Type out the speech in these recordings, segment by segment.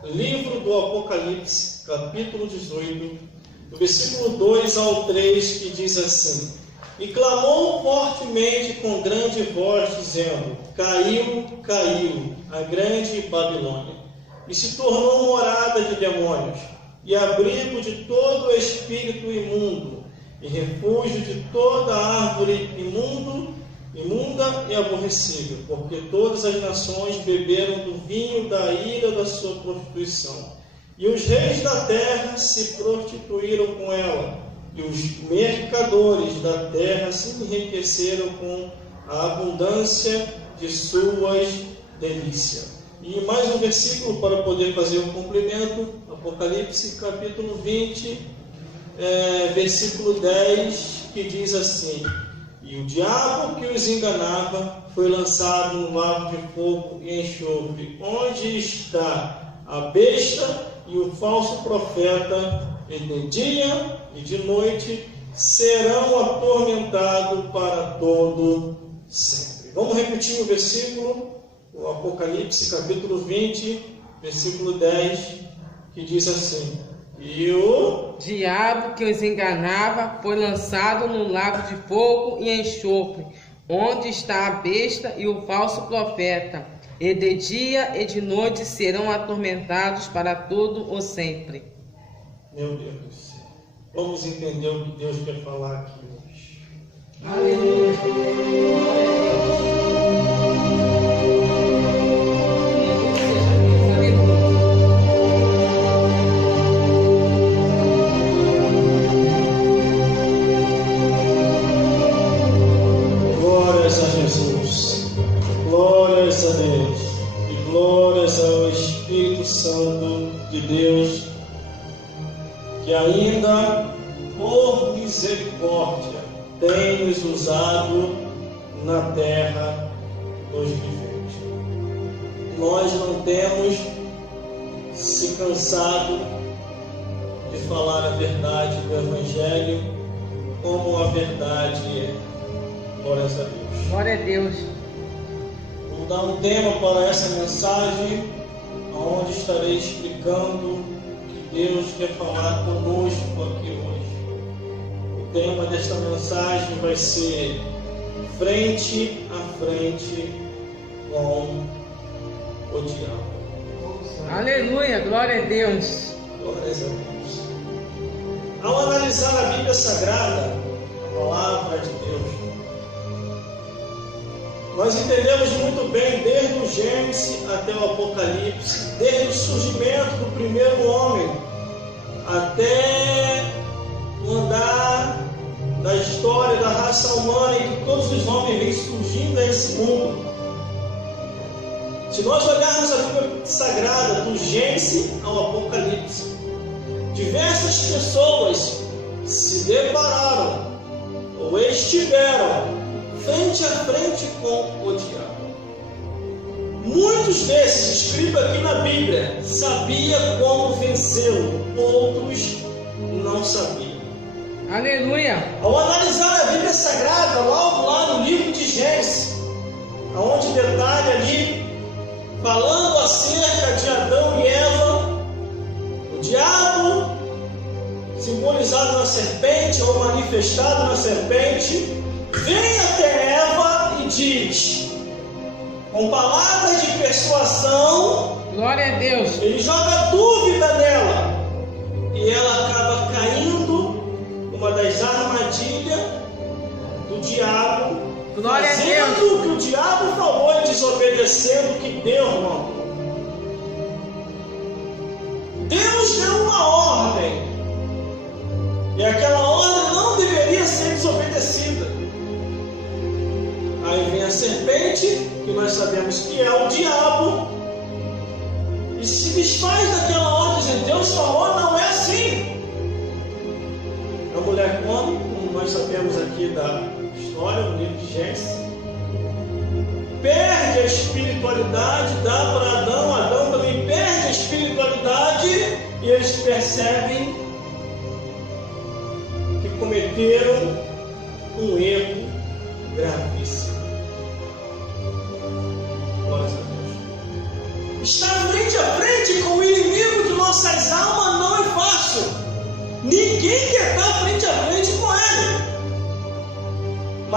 Livro do Apocalipse, capítulo 18, do versículo 2 ao 3, que diz assim: E clamou fortemente com grande voz, dizendo: Caiu, caiu a grande Babilônia, e se tornou morada de demônios, e abrigo de todo espírito imundo, e refúgio de toda árvore imunda e aborrecível, porque todas as nações beberam do vinho da ira da sua prostituição. E os reis da terra se prostituíram com ela, e os mercadores da terra se enriqueceram com a abundância de suas delícias. E mais um versículo para poder fazer o cumprimento, Apocalipse capítulo 20, versículo 10, que diz assim: E o diabo que os enganava foi lançado no lago de fogo e enxofre, onde está a besta e o falso profeta, e de dia e de noite serão atormentados para todo sempre. Vamos repetir o versículo, o Apocalipse capítulo 20, versículo 10, que diz assim: E o diabo que os enganava foi lançado no lago de fogo e enxofre, onde está a besta e o falso profeta, e de dia e de noite serão atormentados para todo o sempre. Meu Deus do céu. Vamos entender o que Deus quer falar aqui hoje. Glórias a Jesus, glórias a Deus e glórias ao Espírito Santo de Deus, que ainda por misericórdia tem nos usado na terra dos viventes. Nós não temos se cansado de falar a verdade do Evangelho como a verdade é. Glórias a Deus. Glória a Deus. Vou dar um tema para essa mensagem, onde estarei explicando Deus quer falar conosco aqui hoje. O tema desta mensagem vai ser frente a frente com o diabo. Aleluia, glória a Deus. Glórias a Deus. Ao analisar a Bíblia Sagrada, a palavra de Deus, nós entendemos muito bem, desde o Gênesis até o Apocalipse, desde o surgimento do primeiro homem até o andar da história da raça humana, em que todos os homens vêm surgindo nesse mundo. Se nós olharmos a Bíblia Sagrada, do Gênesis ao Apocalipse, diversas pessoas se depararam ou estiveram frente a frente com o diabo. Muitos desses escritos aqui na Bíblia sabiam como vencê-lo, outros não sabiam. Aleluia. Ao analisar a Bíblia Sagrada, logo lá no livro de Gênesis, onde detalha ali, falando acerca de Adão e Eva, o diabo, simbolizado na serpente ou manifestado na serpente, vem até Eva e diz, com palavras de persuasão, glória a Deus, ele joga dúvida nela, e ela acaba caindo numa das armadilhas do diabo, glória a Deus, fazendo o que o diabo falou e desobedecendo o que Deus mandou. Deus deu uma ordem, e aquela ordem não deveria ser desobedecida. Aí vem a serpente, que nós sabemos que é o diabo, e se desfaz daquela ordem, dizendo: Deus falou, não é assim. A mulher come, como nós sabemos aqui da história, no livro de Gênesis, perde a espiritualidade, dá para Adão, Adão também perde a espiritualidade, e eles percebem que cometeram um erro gravíssimo. Glórias a Deus. Está frente a frente com o inimigo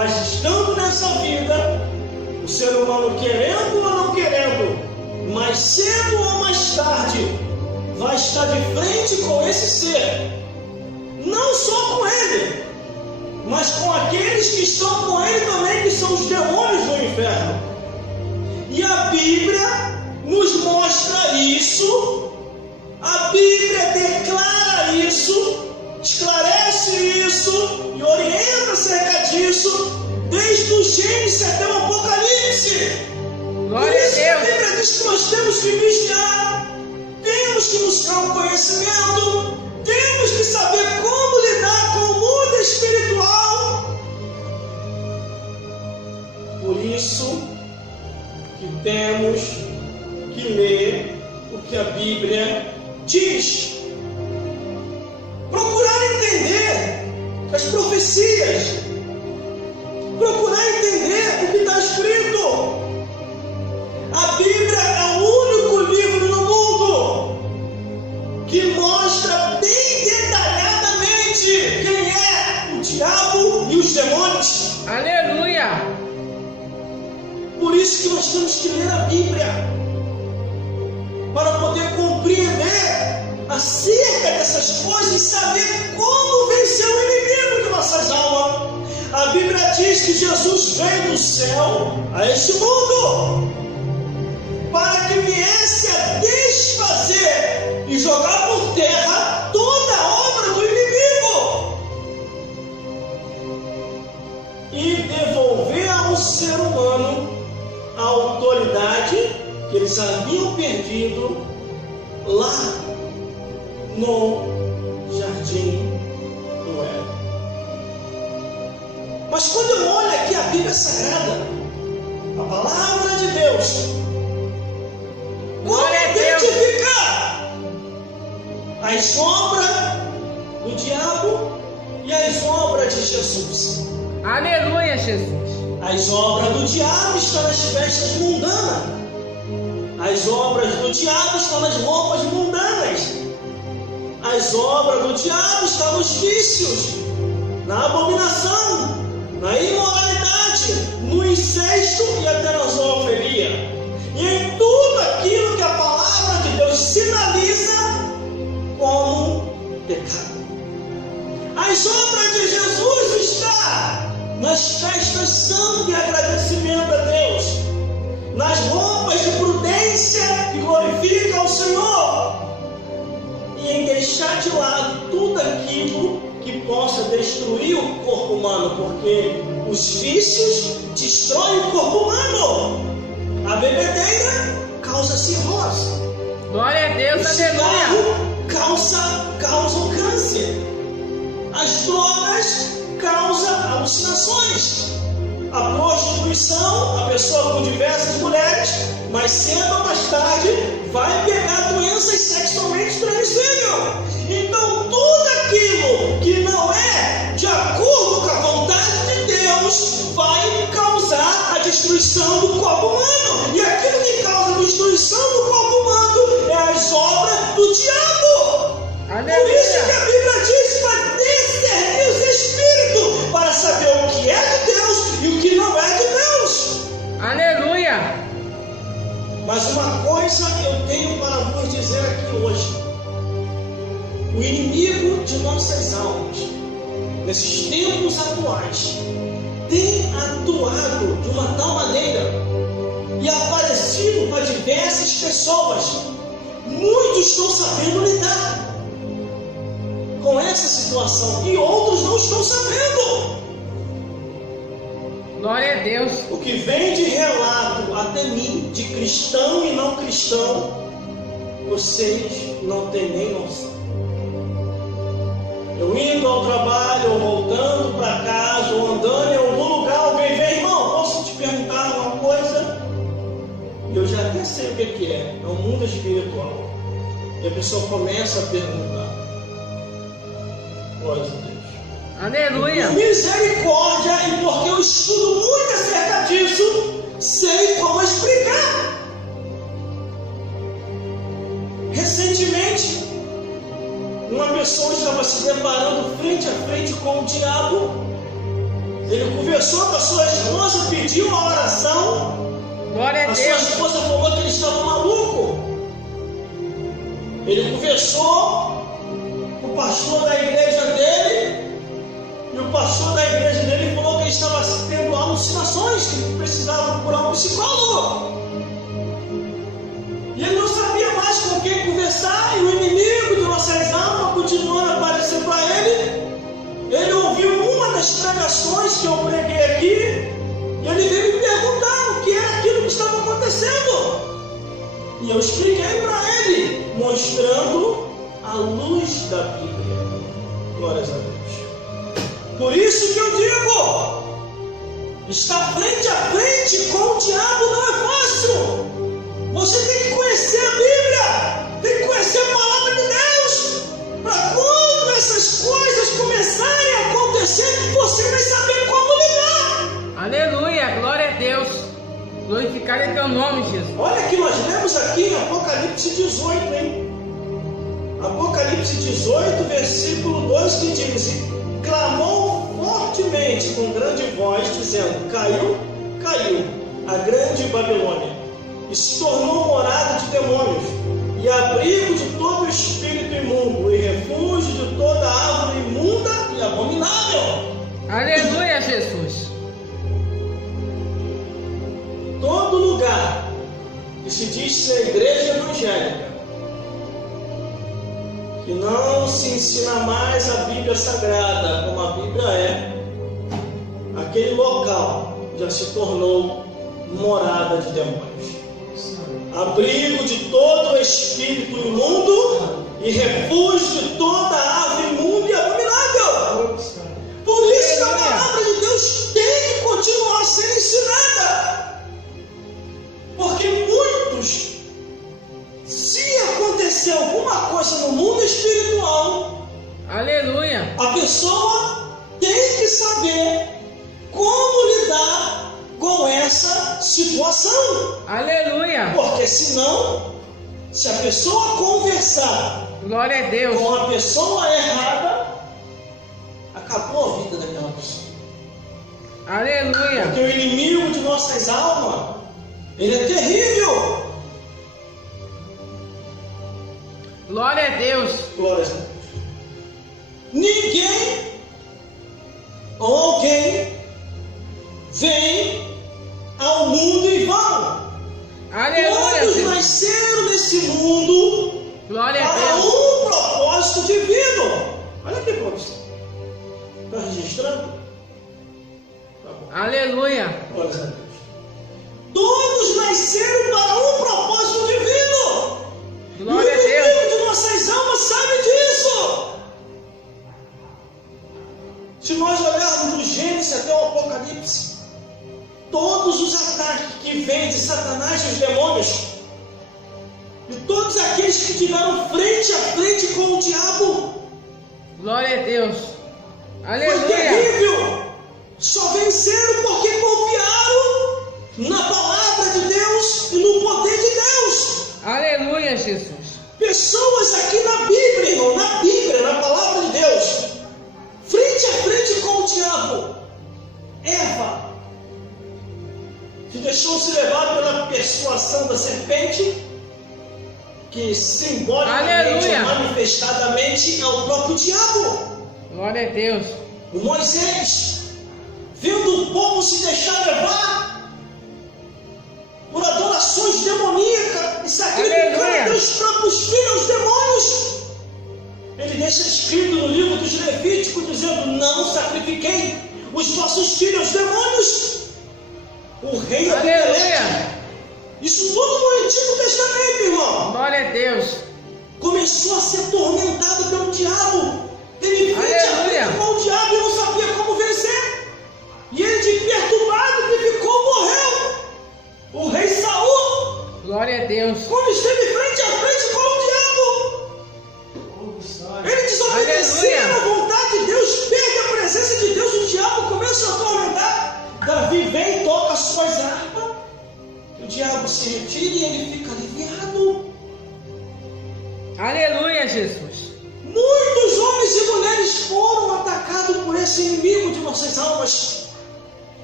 Mas estando nessa vida, o ser humano querendo ou não querendo, mais cedo ou mais tarde, vai estar de frente com esse ser. Não só com ele, mas com aqueles que estão com ele também, que são os demônios do inferno. E a Bíblia nos mostra isso, a Bíblia declara isso, esclarece isso e orienta acerca disso, desde o Gênesis até o Apocalipse. Por isso que a Bíblia diz que nós temos que vigiar, temos que buscar um conhecimento, temos que saber como lidar com o mundo espiritual. Por isso que temos que ler o que a Bíblia diz. Procurar entender as profecias. Procurar entender o que está escrito. A Bíblia é o único livro no mundo que mostra bem detalhadamente quem é o diabo e os demônios. Aleluia! Por isso que nós temos que ler a Bíblia, para poder compreender acerca dessas coisas e saber como vencer o inimigo de nossas almas. A Bíblia diz que Jesus veio do céu a este mundo para que viesse a desfazer e jogar por terra toda a obra do inimigo e devolver ao ser humano a autoridade que eles haviam perdido lá no Jardim do Éden. Mas quando eu olho aqui a Bíblia Sagrada, a Palavra de Deus, como identificar as obras do diabo e as obras de Jesus? Aleluia, Jesus! As obras do diabo estão nas festas mundanas. As obras do diabo estão nas roupas mundanas. As obras do diabo estão nos vícios, na abominação, na imoralidade, no incesto e até na zoofilia. E em tudo aquilo que a palavra de Deus sinaliza como pecado. As obras de Jesus estão nas festas santas de agradecimento a Deus, nas roupas de prudência que glorificam ao Senhor, e em deixar de lado tudo aquilo que possa destruir o corpo humano, porque os vícios destroem o corpo humano. A bebedeira causa cirrose. Glória a Deus, aleluia. Causa o câncer. As drogas causam alucinações. A prostituição, a pessoa com diversas mulheres, mais cedo ou mais tarde, vai pegar doenças sexualmente transmissíveis. Então, tudo aquilo que não é de acordo com a vontade de Deus vai causar a destruição do corpo humano. E aquilo que causa a destruição do corpo humano é as obras do diabo. Aleluia. Por isso que a Bíblia diz para discernir os espíritos, para saber o que é de Deus e o que não é de Deus. Aleluia. Mas uma coisa eu tenho para vos dizer aqui hoje: o inimigo de nossas almas, nesses tempos atuais, tem atuado de uma tal maneira e aparecido para diversas pessoas. Muitos estão sabendo lidar com essa situação e outros não estão sabendo. Glória a Deus. O que vem de relato até mim, de cristão e não cristão, vocês não têm nem noção. Eu indo ao trabalho, ou voltando para casa, ou andando em algum lugar, alguém vem: irmão, posso te perguntar uma coisa? E eu já até sei o que é. É o mundo espiritual. E a pessoa começa a perguntar. Glória a Deus. Aleluia. Por misericórdia, e porque eu estudo muito acerca disso, sei como explicar. Recentemente, uma pessoa estava se deparando frente a frente com o diabo Ele conversou com a sua esposa, pediu uma oração. Glória a A sua Deus. esposa falou que ele estava maluco. Ele conversou com o pastor da igreja dele. E o pastor da igreja dele falou que ele estava tendo alucinações, que ele precisava procurar um psicólogo. E ele não sabia mais com quem conversar. E o inimigo de nossas almas continuando a aparecer para ele. Ele ouviu uma das pregações que eu preguei aqui. E ele veio me perguntar o que era aquilo que estava acontecendo. E eu expliquei para ele, mostrando a luz da Bíblia. Glórias a Deus. Por isso que eu digo, estar frente a frente com o diabo não é fácil. Você tem que conhecer a Bíblia, tem que conhecer a palavra de Deus, para quando essas coisas começarem a acontecer, você vai saber como lidar. Aleluia, glória a Deus. Glorificado é teu nome, Jesus. Olha que nós lemos aqui em Apocalipse 18, hein? Apocalipse 18, versículo 2, que diz: clamou fortemente com grande voz, dizendo: caiu, caiu a grande Babilônia, e se tornou morada de demônios, e abrigo de todo espírito imundo, e refúgio de toda árvore imunda e abominável. Aleluia, Jesus. Todo lugar que se diz ser igreja evangélica, que não se ensina mais a Bíblia Sagrada como a Bíblia é, aquele local já se tornou morada de demônios, abrigo de todo espírito imundo e refúgio de toda ave imunda e abominável. Por isso que a palavra de Deus tem que continuar a ser ensinada. Porque muitos, se acontecer alguma coisa no mundo espiritual, aleluia, a pessoa tem que saber como lidar com essa situação. Aleluia. Porque senão, se a pessoa conversar glória a Deus com a pessoa errada, acabou a vida daquela pessoa. Aleluia. Porque o inimigo de nossas almas, ele é terrível. Glória a Deus. Glória a Deus. Ninguém ou alguém vem ao mundo em vão. Aleluia. Todos nasceram nesse mundo glória a para Deus. um propósito divino. Olha aqui, professor. Está registrando? Tá bom. Aleluia. Glória a Deus. Todos nasceram para um propósito divino. Glória a e o Deus. inimigo de nossas almas sabe disso. Se nós olharmos do Gênesis até o Apocalipse, todos os ataques que vêm de Satanás e os demônios, e todos aqueles que tiveram frente a frente com o diabo, Glória a Deus. foi Aleluia. terrível. Só venceram porque confiaram na palavra de Deus e no poder de Deus. Aleluia, Jesus. Pessoas aqui na Bíblia, irmão, na Bíblia, na palavra de Deus, frente a frente com o diabo. Eva, que deixou-se levar pela persuasão da serpente, que simbolicamente, aleluia, manifestadamente, é o próprio diabo. Glória a Deus. O Moisés, vendo o povo se deixar levar por adorações demoníacas e sacrificar aleluia, seus próprios filhos aos demônios, ele deixa escrito no livro dos Levíticos, dizendo: não sacrifiquei os vossos filhos aos demônios. O rei Abimeleque, isso tudo no Antigo Testamento, irmão. Glória a Deus. Começou a ser atormentado pelo diabo. Ele frente a frente com o diabo e não sabia como vencer. E ele, de perturbado que ficou, morreu. O rei Saul, Glória a Deus. quando esteve frente a frente com o diabo, ele desobedeceu à vontade de Deus, perde a presença de Deus, o diabo começa a atormentar. Davi vem e toca as suas armas, o diabo se retira e ele fica aliviado. Aleluia, Jesus. Muitos homens e mulheres foram atacados por esse inimigo de nossas almas.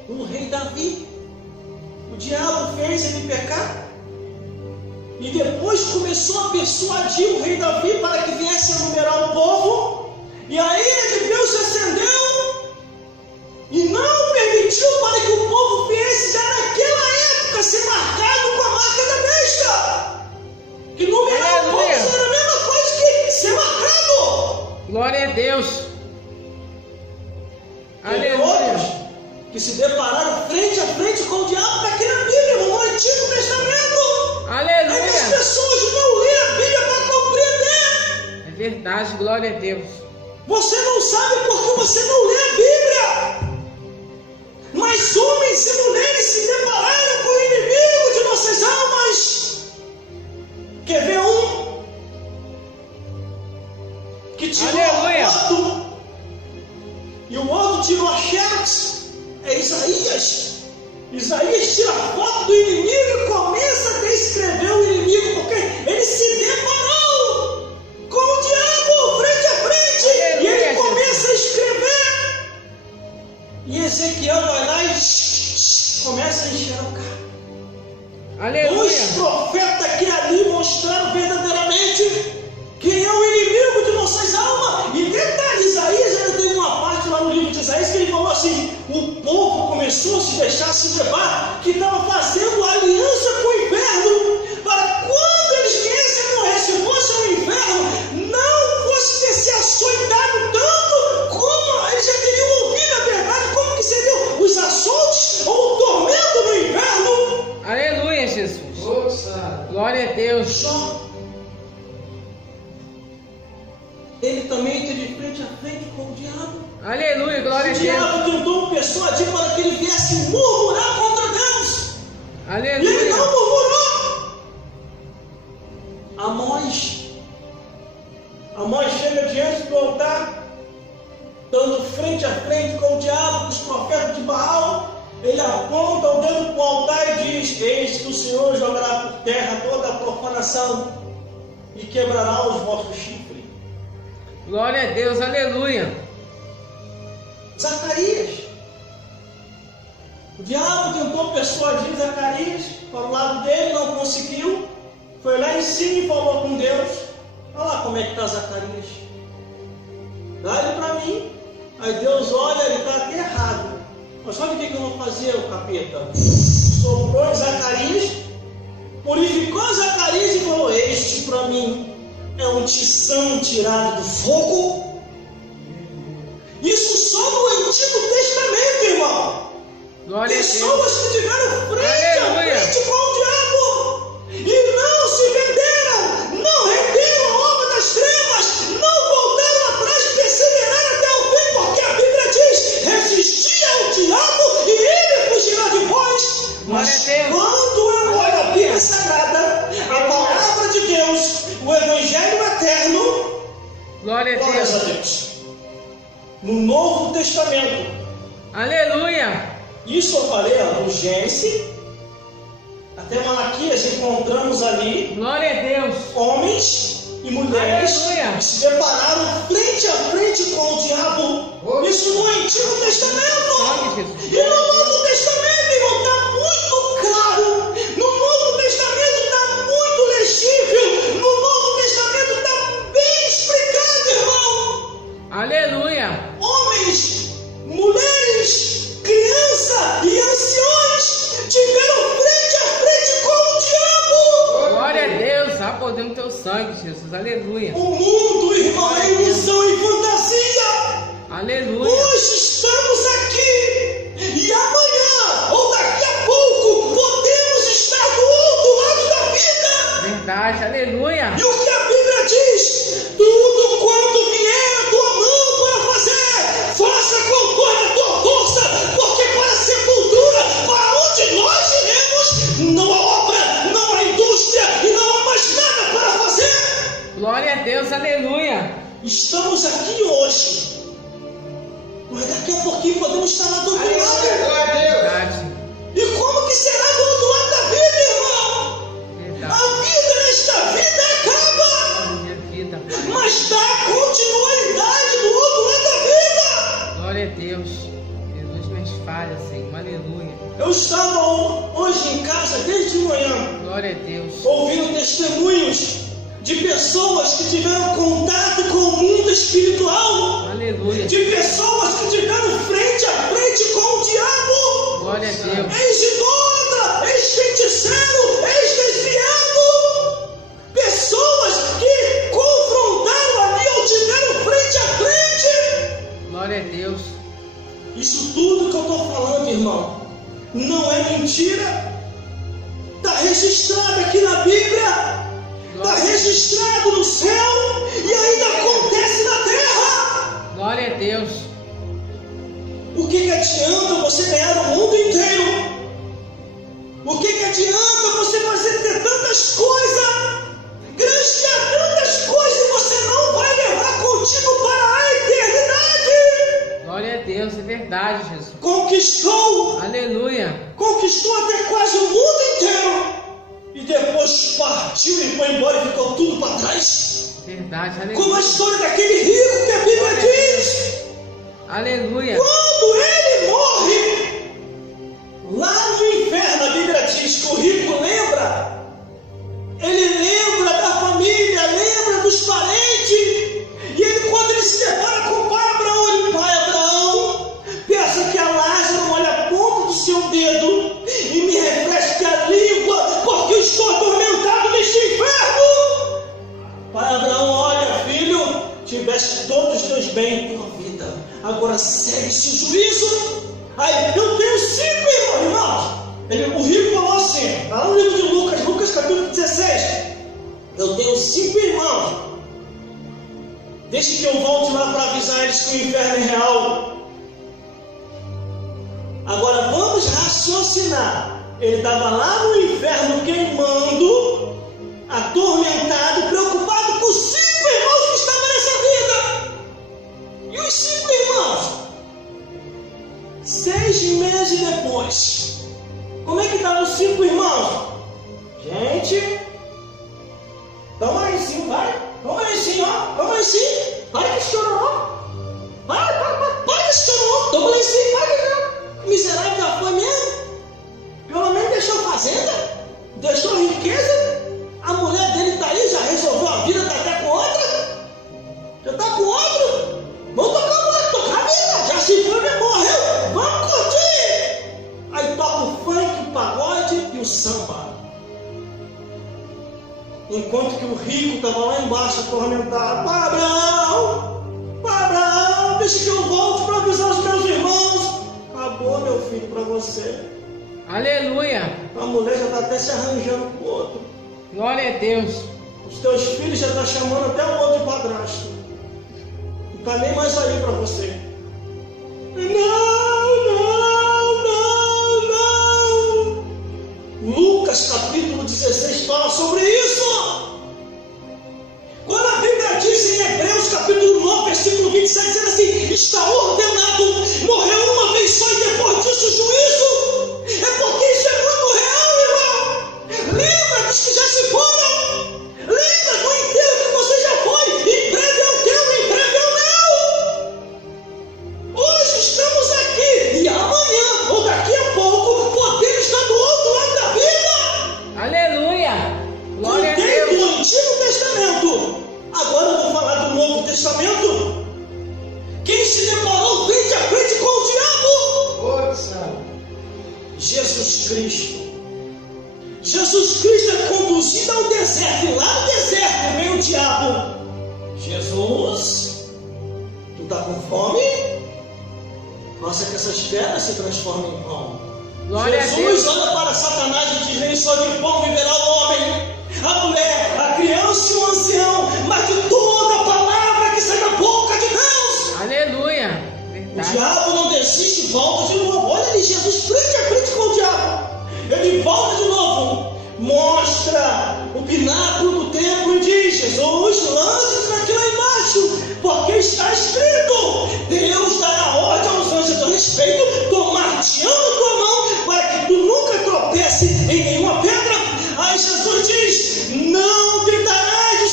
o rei Davi. O diabo fez ele pecar. E depois começou a persuadir o rei Davi para que viesse a numerar o povo. E aí Deus se acendeu e não permitiu para que o povo viesse já naquela época ser marcado com a marca da besta. Que numerar o povo era a mesma coisa que ser marcado. Glória a Deus. Teve outros que se depararam frente a frente com o diabo, está aqui na Bíblia, irmão, no Antigo Testamento. Aleluia. É que as pessoas não lêem a Bíblia para compreender. É verdade, glória a Deus. Você não sabe porque você não lê a Bíblia. Mas homens e mulheres se depararam com o inimigo de nossas almas. Quer ver um que tirou a foto e o outro tirou a xerox? É Isaías. Isaías tira a foto do inimigo e começa a descrever o inimigo, porque ele se deparou com o diabo frente a frente. E ele começa a escrever. E Ezequiel vai lá e começa a encher o carro. Aleluia. Dois profetas que ali mostraram verdadeiramente quem é o inimigo de nossas almas. E detalhe, Isaías ainda tem uma parte lá no livro de Isaías que ele falou assim: o povo começou a se deixar se levar, que estava fazendo aliança com o inferno, para quando eles viessem a morrer, se fosse um inferno, não fosse ter se açoitado tanto, como eles já teriam ouvido a verdade, como que seriam os açoites ou o tormento no inferno. Aleluia, Jesus. Glória a Deus. Ele também teve frente a frente com o diabo. Aleluia, glória a Deus. O diabo tentou persuadir para que ele viesse murmurar contra Deus. Aleluia. E ele não murmurou. Amós chega diante do altar, dando frente a frente com o diabo, com os profetas de Baal. Ele aponta o dedo para o altar e diz: eis que o Senhor jogará por terra toda a profanação e quebrará os vossos chifres. Glória a Deus, aleluia. Zacarias. O diabo tentou persuadir Zacarias para o lado dele, não conseguiu. Foi lá em cima e falou com Deus: olha lá como é que está Zacarias. Dá ele para mim. Aí Deus olha, ele está até errado. Mas sabe o que eu vou fazer, o capeta? Soprou em Zacarias, purificou Zacarias e falou: este para mim é um tição tirado do fogo. Isso só no Antigo Testamento, irmão. Glória Pessoas que tiveram frente a frente com o diabo e não se venderam, não renderam a obra das trevas, não voltaram atrás e perseveraram até o fim, porque a Bíblia diz: resisti ao diabo e ele fugirá de vós. Mas quando eu olho a Bíblia Sagrada, a palavra de Deus, o Evangelho eterno, glória a Deus. No Novo Testamento, aleluia. Isso eu falei do Gênesis até Malaquias, encontramos ali, glória a Deus, homens e mulheres que se depararam frente a frente com o diabo. Isso no Antigo Testamento. E no Novo Testamento, irmão, está muito claro. No Novo Testamento está muito legível. No Novo Testamento está bem explicado, irmão. Aleluia. Homens, mulheres, criança e anciões tiveram frente a frente com o diabo. Glória a Deus, há poder no teu sangue, Jesus. Aleluia. O mundo, irmão, é ilusão e fantasia. Aleluia. Hoje estamos aqui e amanhã ou daqui a pouco podemos estar do outro lado da vida. Verdade, aleluia. E o que a Bíblia diz: tudo quanto vier a tua mão para fazer, faça com toda a tua força, porque para a sepultura, para onde nós iremos, não há obra, não há indústria e não há mais nada para fazer. Glória a Deus, aleluia. Estamos aqui hoje, mas daqui a pouquinho podemos estar lá do outro lado. Verdade. E como que será do outro lado da vida, irmão? Verdade. A vida nesta vida acaba, Minha vida, Pai. mas dá continuidade do outro lado da vida. Glória a Deus. Jesus, mais fácil. batalha, Senhor. Aleluia. Eu estava hoje em casa desde manhã, Glória a Deus. ouvindo testemunhos de pessoas que tiveram contato com o mundo espiritual, Aleluia. de pessoas que tiveram frente a frente com o diabo, Glória a Deus. ex-idólatra, ex-feiticeiro, ex-desviado, pessoas que confrontaram ali ou tiveram frente a frente. Glória a Deus. Isso tudo que eu estou falando, irmão, não é mentira. Está registrado aqui na Bíblia, está registrado no céu e ainda acontece na terra. Glória a Deus. O que adianta você ganhar o mundo inteiro? O que adianta você ter tantas coisas, granjear tantas coisas e você não vai levar contigo para a eternidade? Glória a Deus, é verdade, Jesus. Conquistou, Aleluia. conquistou até quase o mundo inteiro e depois partiu e foi embora e ficou tudo para trás. Verdade, aleluia. Como a história daquele rico que a Bíblia diz. Aleluia. Quando ele morre, lá no inferno, a Bíblia diz que o rico lembra. Ele lembra da família, lembra dos parentes. E ele, quando ele se depara com o pai Abraão, ele: pai Abraão, peça que a Lázaro molhe a ponta do seu dedo e me refresque a língua, porque eu estou atormentado neste inferno. Pai Abraão: olha, filho, tiveste todos os teus bens em tua vida, agora segue-se o juízo. Aí, eu tenho 5 irmãos. O rico falou assim, lá no livro de Lucas, Lucas capítulo 16: eu tenho 5 irmãos. Deixe que eu volte lá para avisar eles que o inferno é real. Agora vamos raciocinar. Ele estava lá no inferno queimando, atormentado, preocupado com os 5 irmãos que estavam nessa vida. E os 5 irmãos, 6 meses depois, como é que estavam os 5 irmãos? Gente, vamos lá em cima, vai. Vamos lá em cima, ó. Vamos lá em cima. Para que chorou. Para que chorou. Vamos lá em cima, para que miserável já foi mesmo. Pelo menos deixou fazenda, deixou riqueza. A mulher dele está aí, já resolveu a vida, está até com outra. Já está com outro. Vamos tocar a vida. Já se foi, já morreu. Vamos curtir. Aí toca o funk, o pagode e o samba. Enquanto que o rico estava lá embaixo atormentado: pai Abraão, deixa que eu volte para avisar os meus irmãos. Acabou, meu filho, para você. Aleluia. A mulher já está até se arranjando com o outro. Glória a Deus. Os teus filhos já estão chamando até o outro de padrasto. Não está nem mais aí para você. Não. Lucas capítulo 16 fala sobre isso. Quando a Bíblia diz em Hebreus capítulo 9, versículo 27, diz assim: está ordenado morrer uma vez só e depois disso o juízo. É porque isso é muito real, irmão. Lembra dos que já se foram. Lembra do inteiro que você já foi. Em breve é o teu, em breve é o meu. Hoje estamos aqui e amanhã ou daqui a pouco podemos estar do outro lado da vida. Aleluia. Glória a Contei do Deus. Antigo Testamento. Agora eu vou falar do Novo Testamento. Quem se deparou frente a frente com o diabo? Jesus Cristo. Jesus Cristo é conduzido ao deserto. E lá no deserto vem o diabo. Jesus, tu está com fome? Nossa, que essas pedras se transformam em pão. Glória a Jesus Deus. olha para Satanás e diz: nem só de pão viverá o homem, a mulher, a criança e o ancião, mas de toda palavra que sai da boca de Deus. Aleluia. O Verdade. diabo não desiste, volta de novo. Olha ali, Jesus frente a frente com o diabo. Ele volta de novo, mostra o pináculo do templo e diz: Jesus, lança-se daqui lá embaixo, porque está escrito: Deus dará ordem aos anjos a teu respeito, tomar-te-ão na tua mão, para que tu nunca tropece em nenhuma pedra. Aí Jesus diz: não gritarás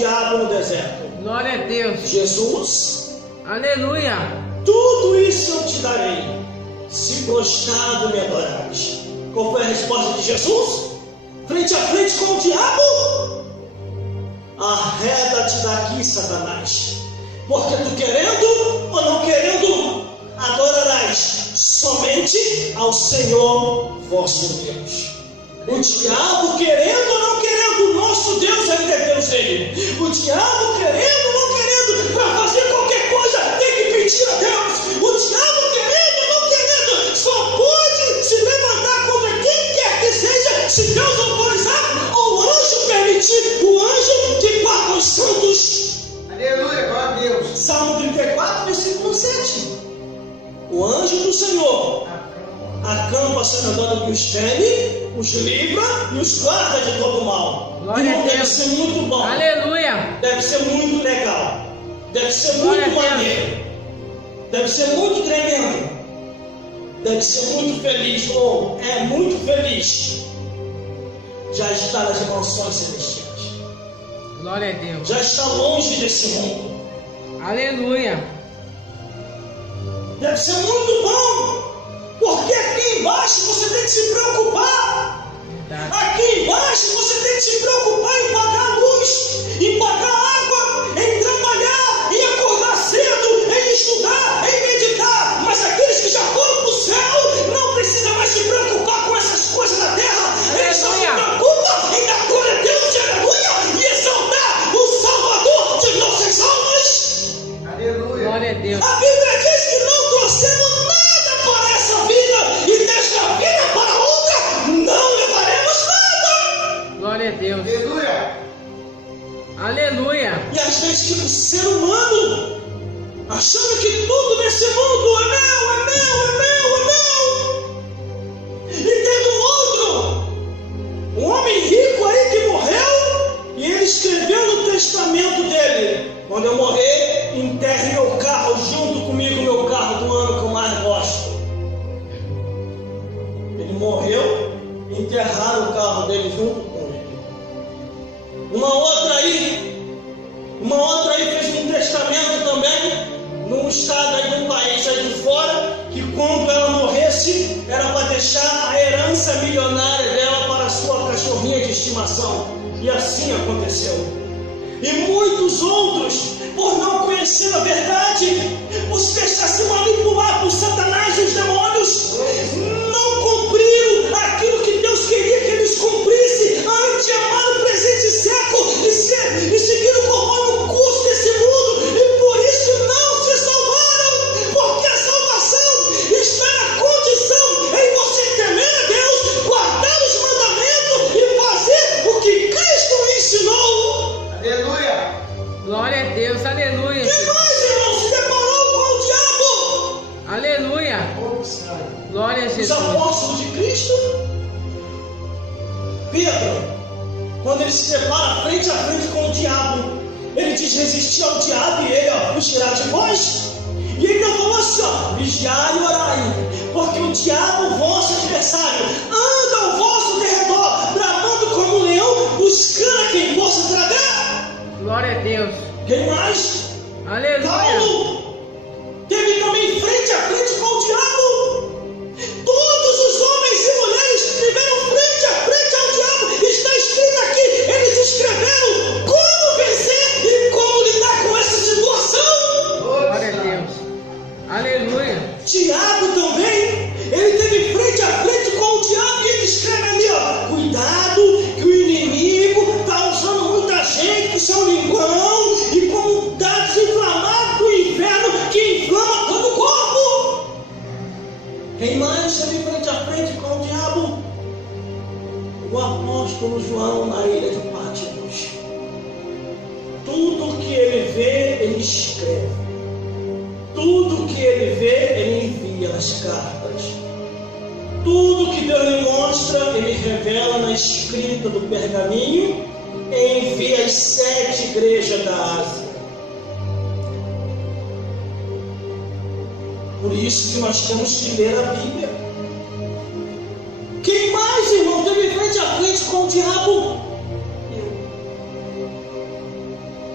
diabo no deserto? Glória a Deus. Jesus, Aleluia. tudo isso eu te darei, se prostrado me adorares. Qual foi a resposta de Jesus? Frente a frente com o diabo: arreda-te daqui, Satanás, porque tu querendo ou não querendo, adorarás somente ao Senhor vosso Deus. O diabo querendo ou não querendo, nosso Deus ainda é Deus dele. O diabo querendo ou não querendo, para fazer qualquer coisa tem que pedir a Deus. O diabo querendo ou não querendo, só pode se levantar contra quem quer que seja, se Deus autorizar ou o anjo permitir. O anjo que paga os santos. Aleluia, glória a Deus. Salmo 34, versículo 7. O anjo do Senhor acampa-se ao redor do que os teme, os livra e os guarda de todo mal. Glória a Irmão, deve Deus. ser muito bom. Aleluia. Deve ser muito legal. Deve ser Glória muito a Deus. maneiro. Deve ser muito tremendo. Deve ser muito feliz. Ou é muito feliz. Já está nas mansões celestiais. Glória a Deus. Já está longe desse mundo. Aleluia. Deve ser muito bom. Porque aqui embaixo você tem que se preocupar. Verdade. Aqui embaixo você tem que se preocupar em pagar a luz, em pagar a água, em trabalhar, em acordar cedo, em estudar, em meditar. Mas aqueles que já foram para o céu não precisam mais se preocupar com essas coisas da terra. Eles só se preocupam em dar glória a Deus, aleluia, e exaltar o Salvador de nossas almas. Aleluia. Glória a Deus. A Bíblia diz que não trouxemos nada para essa vida e desta vida para outra não levaremos nada. Glória a Deus. Aleluia. Aleluia. E às vezes fica o ser humano achando que tudo nesse mundo é meu, é meu, é meu, é meu. E teve um homem rico aí que morreu e ele escreveu no testamento dele: quando eu morrer, enterre meu carro junto comigo, meu carro do ano que eu mais gosto. Ele morreu, enterraram o carro dele junto com ele. Uma outra aí fez um testamento também, num estado aí, num país aí de fora, que quando ela morresse, era para deixar a herança milionária dela para a sua cachorrinha de estimação. E assim aconteceu. E muitos outros, por não conhecer a verdade, por se deixar se manipular por Satanás e os demônios, não cumpriram aquilo que Deus queria que eles cumprissem antes de amar o presente século e seguir conforme o curso desse mundo, e por isso não se salvaram, porque a salvação está na condição em você temer a Deus, guardar os mandamentos e fazer o que Cristo ensinou. Aleluia. Glória a Deus. Aleluia. Quem mais, irmão, se deparou com o diabo? Aleluia. Glória a Os Jesus. apóstolos de Cristo? Pedro, quando ele se depara frente a frente com o diabo, ele diz: resistir ao diabo e ele fugirá de vós. E ele ainda falou assim: ó, vigiai e orai, porque o diabo, vosso adversário, anda ao vosso derredor, bramando como um leão, buscando a quem possa tragar. Glória a Deus. Quem mais? Aleluia. Paulo teve também frente a frente com o diabo. Todos os homens e mulheres tiveram frente a frente ao diabo. Está escrito aqui, eles escreveram como vencer e como lidar com essa situação. Glória a Deus. Aleluia. Tiago também, ele teve frente a frente com o diabo e ele escreve ali, ó: cuidado que o inimigo está usando muita gente com seu linguão e como dados inflamados do inferno que inflama todo o corpo. Quem mais teve frente a frente com o diabo? O apóstolo João na ilha de Patmos. Tudo que ele vê, ele escreve. Tudo que ele vê, ele envia nas cartas. Tudo que Deus lhe mostra, ele revela na escrita do pergaminho e envia às 7 igrejas da Ásia. Por isso que nós temos que ler a Bíblia. Quem mais, irmão, teve frente a frente com o diabo?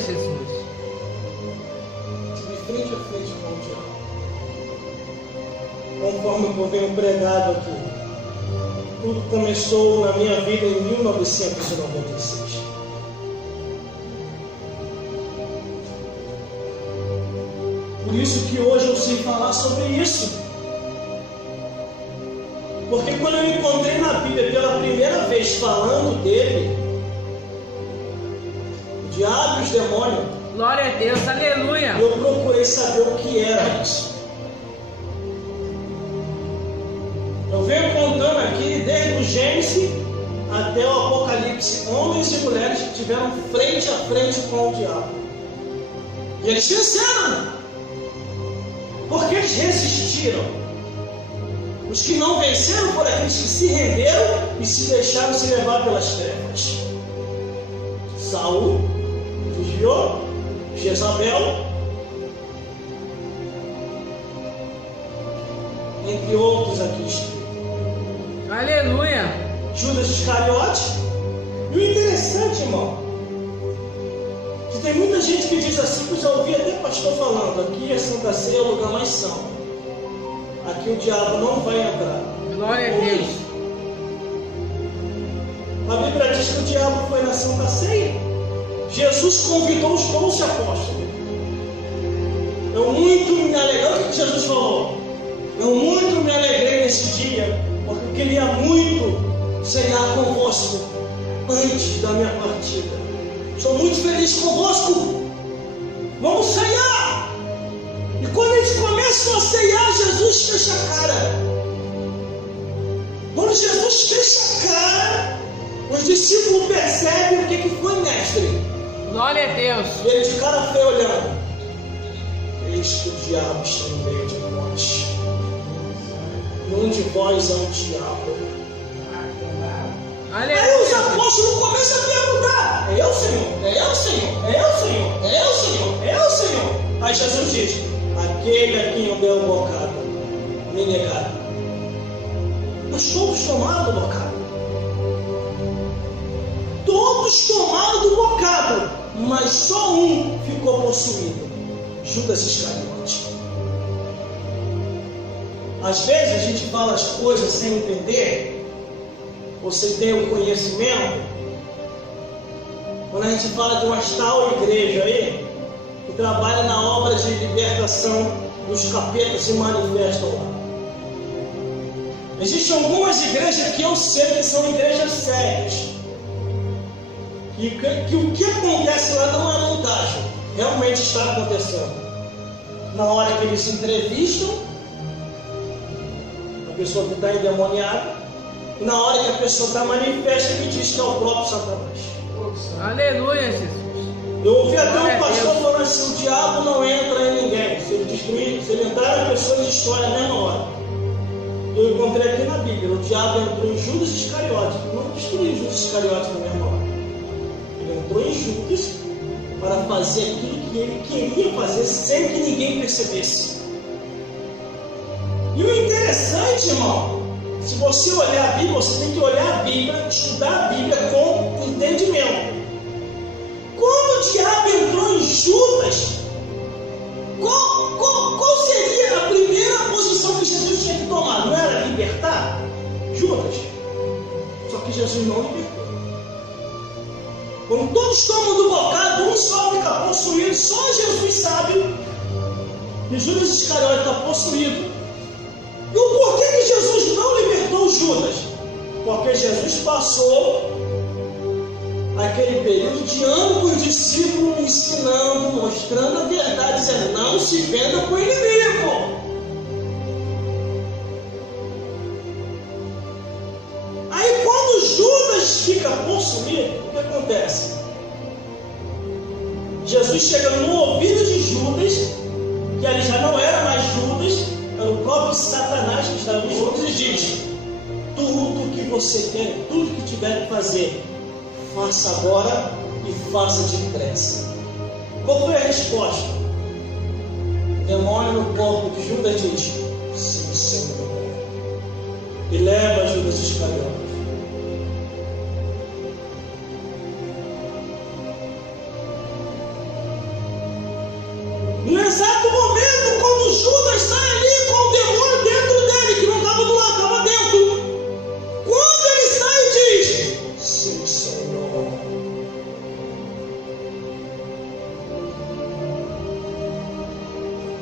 Jesus. Tive frente a frente com o diabo. Conforme eu venho pregado aqui, tudo começou na minha vida em 1996. Por isso que hoje eu sei falar sobre isso. Porque quando eu encontrei na Bíblia pela primeira vez falando dele, o diabo e os demônios, Glória a Deus, aleluia. eu procurei saber o que era isso. Eu venho contando aqui desde o Gênesis até o Apocalipse, homens e mulheres que tiveram frente a frente com o diabo. E eles venceram. Porque eles resistiram. Os que não venceram foram aqueles que se renderam e se deixaram se levar pelas trevas. Saul desviou, Jezabel, entre outros aqui escritos. Aleluia. Judas Iscariote. E o interessante, irmão, que tem muita gente que diz assim, que eu já ouvi até pastor falando, aqui a Santa Ceia é o lugar mais santo. Aqui o diabo não vai entrar. Glória a Deus. A Bíblia diz que o diabo foi na Santa Ceia. Jesus convidou os 12 apóstolos. Eu muito me alegrei. O que Jesus falou? Eu muito me alegrei nesse dia, porque eu queria muito ceiar convosco antes da minha partida. Sou muito feliz convosco. Vamos ceiar. E quando eles começam a ceiar, Jesus fecha a cara. Quando Jesus fecha a cara, os discípulos percebem o que foi, mestre. Glória a Deus. E ele de cara feia olhando. Eis que o diabo está no meio de nós. E um de vós é o diabo. Aleluia. Aí os apóstolos começam a perguntar: é eu, Senhor? É eu, Senhor? É eu, Senhor? É eu, Senhor? É eu, Senhor? Aí Jesus diz: aquele a quem eu dei o bocado, me negaram. Mas todos tomaram do bocado. Todos tomaram do bocado, mas só um ficou possuído: Judas Iscariote. Às vezes a gente fala as coisas sem entender. Você tem o conhecimento. Quando a gente fala de uma tal igreja aí, que trabalha na obra de libertação dos capetas se manifestam lá. Existem algumas igrejas que eu sei que são igrejas sérias. Que o que acontece lá não é montagem. Realmente está acontecendo. Na hora que eles se entrevistam, a pessoa que está endemoniada, e na hora que a pessoa está manifesta, que diz que é o próprio Satanás. Aleluia, Jesus. Eu ouvi até um pastor falando assim: o diabo não entra em ninguém. Se ele destruir, se ele entrar, a pessoa destrói na mesma hora. Eu encontrei aqui na Bíblia: o diabo entrou em Judas Iscariote. Não destruiu Judas Iscariote na mesma hora. Ele entrou em Judas para fazer aquilo que ele queria fazer sem que ninguém percebesse. E o interessante, irmão, se você olhar a Bíblia, você tem que olhar a Bíblia, estudar a Bíblia com entendimento. Quando o diabo entrou em Judas, qual seria a primeira posição que Jesus tinha que tomar? Não era libertar Judas? Só que Jesus não libertou. Quando todos tomam do bocado, um só fica possuído. Só Jesus sabe que Judas Iscariote está possuído. E o porquê que Jesus não libertou Judas? Porque Jesus passou aquele período de ano com os discípulos, ensinando, mostrando a verdade, dizendo: não se venda para o inimigo. Aí quando Judas fica possuído, o que acontece? Jesus chega no ouvido de Judas, que ele já não era mais Judas, era o próprio Satanás que estava em Judas, e diz: tudo que você quer, tudo que tiver que fazer, faça agora e faça depressa. Qual foi a resposta? O demônio no corpo de Judas diz: sim, Senhor. E leva Judas Iscariote.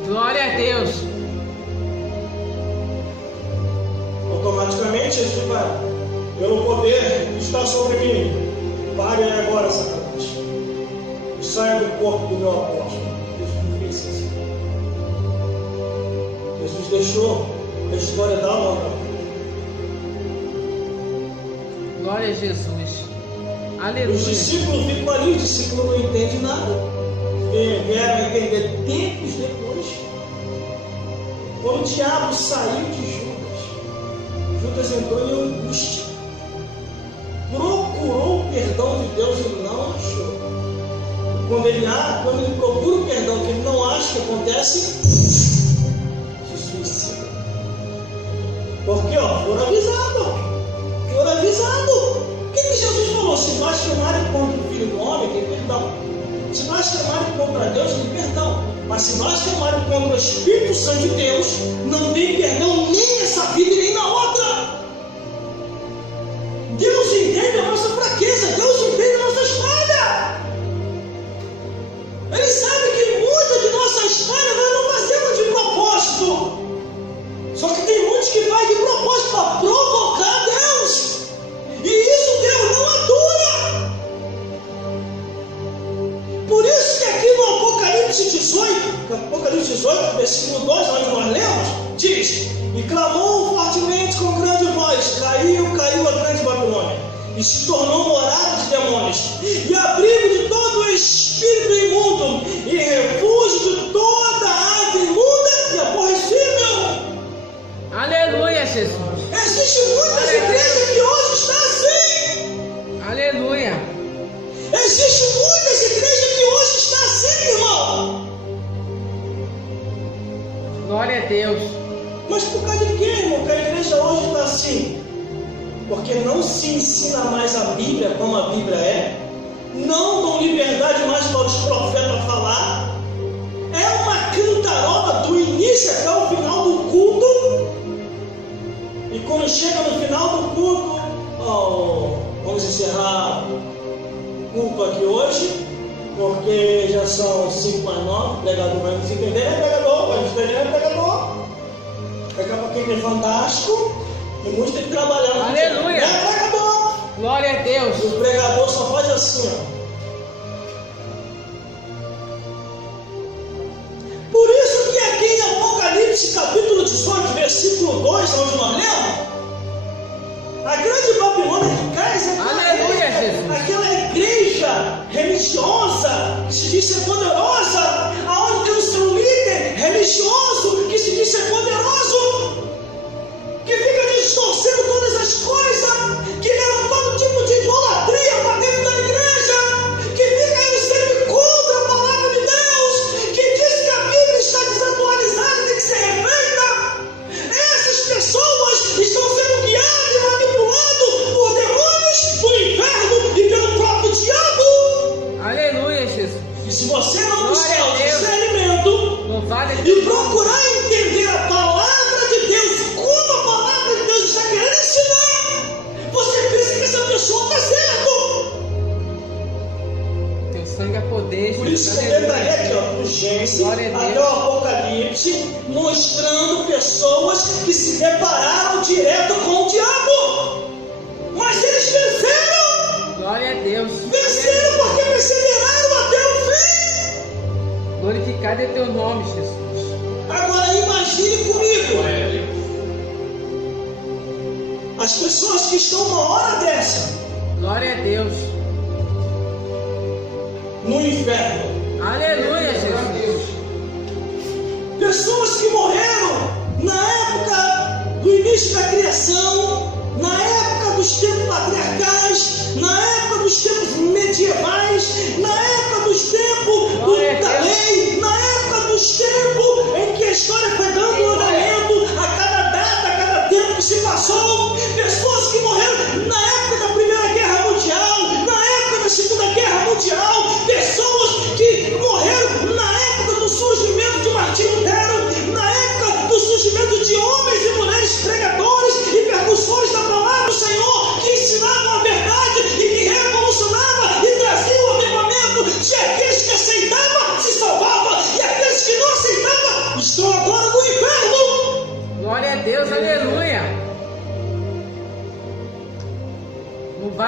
Glória a Deus. Automaticamente Jesus vai, pelo poder que está sobre mim, pare agora, Satanás, e saia do corpo do meu apóstolo. Jesus não fez isso. Jesus deixou a história da hora. Glória a Jesus. Os Aleluia. discípulos ficam ali, os discípulos não entendem nada. Vieram entender tempos depois. Quando o diabo saiu de Judas entrou em angústia. Procurou o perdão de Deus e não achou. Quando ele procura o perdão que ele não acha, o que acontece? Se suicida. Porque, foram avisados. Foram avisados. O que Jesus falou? Se nós clamarem contra o Filho do Homem, tem perdão. Se nós clamarem contra Deus, tem perdão. Mas se nós clamarem contra o Espírito Santo de Deus, não tem perdão nem nessa vida e nem na outra. Deus entende a nossa fraqueza. Deus entende a nossa história. Ele sabe que muita de nossa história nós não fazemos de propósito. Só que tem muitos que fazem de propósito para provocar Deus. E isso Deus não atura. Por isso que aqui no Apocalipse 18, versículo 2, onde nós lemos, diz: e clamou fortemente com grande voz, caiu a grande Babilônia, e se tornou morada de demônios, e abrigo de todo o espírito imundo, e refúgio de toda ave imunda e aborrecível. Aleluia, Jesus. Existem muitas igrejas que hoje estão assim. Aleluia. Existem muitas igrejas que hoje estão assim, irmão. Glória a Deus. Mas por causa de quê, irmão? Que a igreja hoje está assim? Porque não se ensina mais a Bíblia como a Bíblia é. Não dão liberdade mais para os profetas falar. É uma cantarola do início até o final do culto. E quando chega no final do culto, vamos encerrar o culto aqui hoje, porque já são 5 mais 9, o pregador vai nos entender, é pregador, vai nos entender, é pregador. Daqui a pouquinho é fantástico, e muitos têm que trabalhar. Aleluia. É pregador. Glória a Deus. E o pregador só faz assim, Por isso que aqui em Apocalipse capítulo 18, versículo 2, onde nós lemos, a grande Babilônia que cai, aquela igreja religiosa que se diz ser poderosa, aonde tem o seu líder religioso que se diz ser poderoso, que fica distorcendo todas as coisas, que leva todo tipo de idolatria para dentro da igreja, que fica aí sempre contra a palavra de Deus, que diz que a Bíblia está desatualizada e tem que ser refeita. Essas pessoas estão sendo guiadas e manipuladas por demônios do inferno e pelo próprio diabo. Aleluia, Jesus. E se você não buscar o discernimento e procurar entender a palavra de Deus, como a palavra de Deus está querendo ensinar, você pensa que essa pessoa está certo. Teu sangue é poder. Por isso que eu detalhei aqui, do Gênesis até o Apocalipse, mostrando pessoas que se depararam direto com o diabo. Mas eles venceram. Glória a Deus. Venceram porque perseveraram até o fim. Glorificado é teu nome, Jesus. Agora imagine comigo. As pessoas que estão uma hora dessa Glória a Deus. no inferno. Aleluia, Jesus. Pessoas que morreram na época do início da criação, na época dos tempos patriarcais, na época dos tempos medievais, na época dos tempos da lei, na época dos tempos em que a história foi dando andamento a cada data, a cada tempo que se passou. Pessoas que morreram na época da Primeira Guerra Mundial, na época da Segunda Guerra Mundial, pessoas que morreram na época do surgimento de Martinho Lutero, na época do surgimento de homens e mulheres pregadores e percussores da palavra do Senhor, que ensinavam a verdade e que revolucionavam e traziam o avivamento de aqueles que aceitavam se salvavam e aqueles que não aceitavam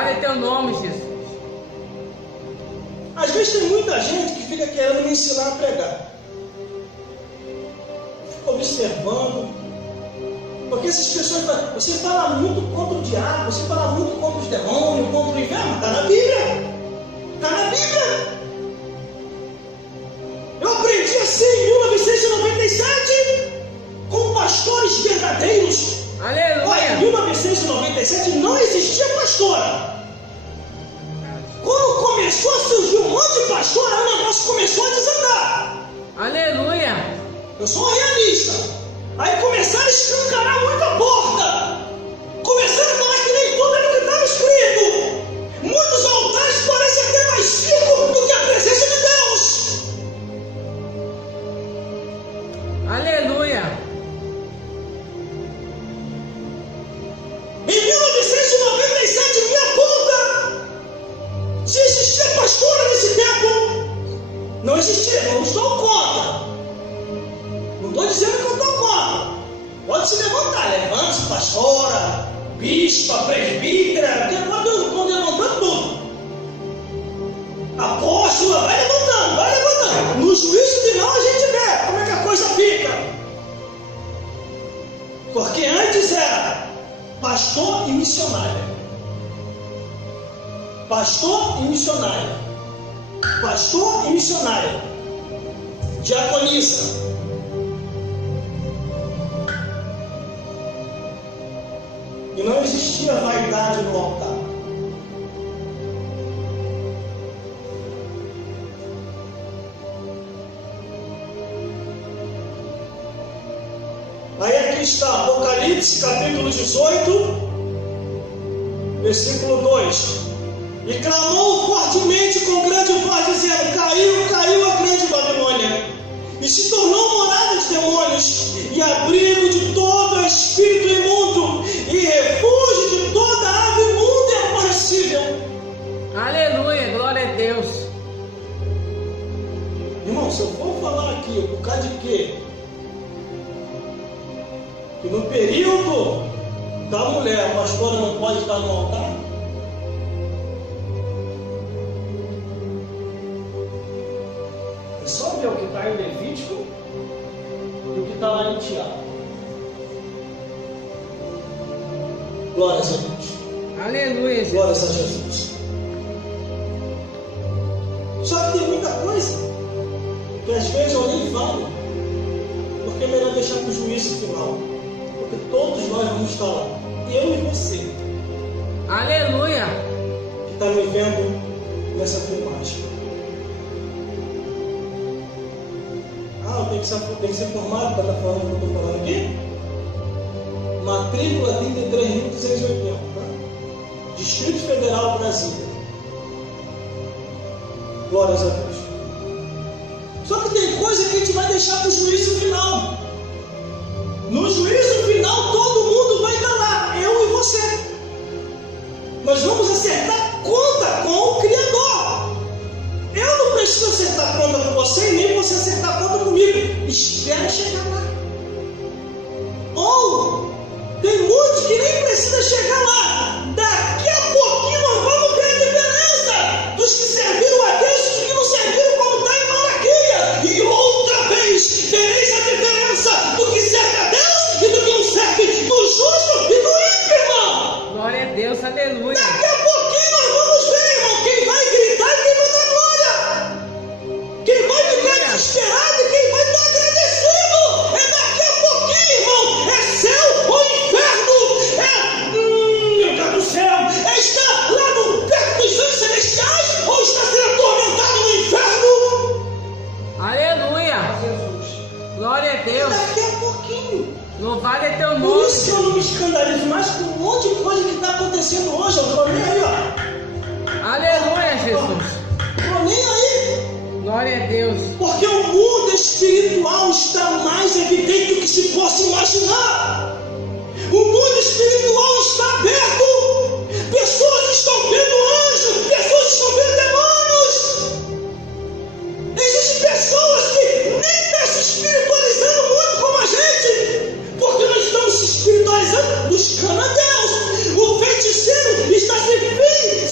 Louvado é teu nome, Jesus. Às vezes tem muita gente que fica querendo me ensinar a pregar. Fica observando. Porque essas pessoas falam, você fala muito contra o diabo, você fala muito contra os demônios, contra o inferno. Está na Bíblia. Está na Bíblia. Eu aprendi assim em 1997 com pastores verdadeiros. Aleluia. Olha, em 1997 não existia pastora. Quando começou a surgir um monte de pastor, aí o negócio começou a desandar. Aleluia. Eu sou realista. Aí começaram a escancarar muita porta. Começaram a falar que nem tudo era o que estava escrito. Muitos altares parecem até mais firmes do que a presença de Deus. Aleluia. Em 1997, me aponta se existia pastora nesse tempo. Não existia, não estou contra. Não estou dizendo que eu estou contra. Pode se levantar, levante-se, pastora, bispa, presbítera, estão levantando tudo. Apóstola, vai levantando, vai levantando. No juízo final a gente vê como é que a coisa fica. Porque antes era pastor e missionária. Pastor e missionária. Pastor e missionária. Diaconisa. E não existia vaidade no altar. Aí aqui está Apocalipse capítulo 18, versículo 2. E clamou fortemente com grande voz, dizendo: caiu, caiu a grande Babilônia, e se tornou morada de demônios, e abrigo de todo espírito imundo, e refúgio de toda ave imunda e aborrecível. Aleluia, glória a Deus. Irmão, se eu for falar aqui, por causa de quê? Que no período da mulher, a pastora não pode estar no altar? É só ver o que está em Levítico e o que está lá em Tiago. Glórias a Deus. Aleluia, Jesus. Glórias a Jesus. Só que tem muita coisa que às vezes eu nem falo, porque é melhor deixar para o juízo final. Porque todos nós vamos estar lá. Eu e você. Aleluia. Que está me vendo nessa filmagem. Eu tenho que ser formado para estar falando o que eu estou falando aqui? Matrícula 33.280, tá? Distrito Federal, Brasília. Glórias a Deus. Só que tem coisa que a gente vai deixar para o juízo final. No juízo final, todo mundo vai estar lá, eu e você. Nós vamos acertar conta com o Criador. Eu não preciso acertar conta com você e nem você acertar conta comigo. Espera chegar lá. Ou tem muitos que nem precisa chegar lá. Daqui a pouquinho nós vamos ver a diferença dos que serviram a Deus e dos que não serviram, como está em Malaquias. E outra vez vereis a diferença do que serve a Deus e do que não serve, do justo e do ímpio, irmão. Glória a Deus, aleluia. Daqui a pouquinho nós vamos ver, irmão, quem vai gritar e quem vai dar glória. Quem vai ficar desesperado e quem vai estar agradecido. É daqui a pouquinho, irmão. É céu ou inferno. Meu Deus do céu. É estar lá no perto dos anjos celestiais ou está sendo atormentado no inferno. Aleluia. Jesus. Glória a Deus. Daqui a pouquinho. Louvado é teu Por nome. isso que eu não me escandalizo mais com um monte de coisa que está acontecendo hoje. Eu estou nem aí, ó. Aleluia, Jesus. Estou nem aí. Glória a Deus. Porque o mundo espiritual está mais evidente do que se possa imaginar. O mundo espiritual está aberto. Pessoas estão vendo anjos, pessoas estão vendo demônios. Existem pessoas que nem estão se espiritualizando muito como a gente, porque nós estamos se espiritualizando buscando a Deus. O feiticeiro está se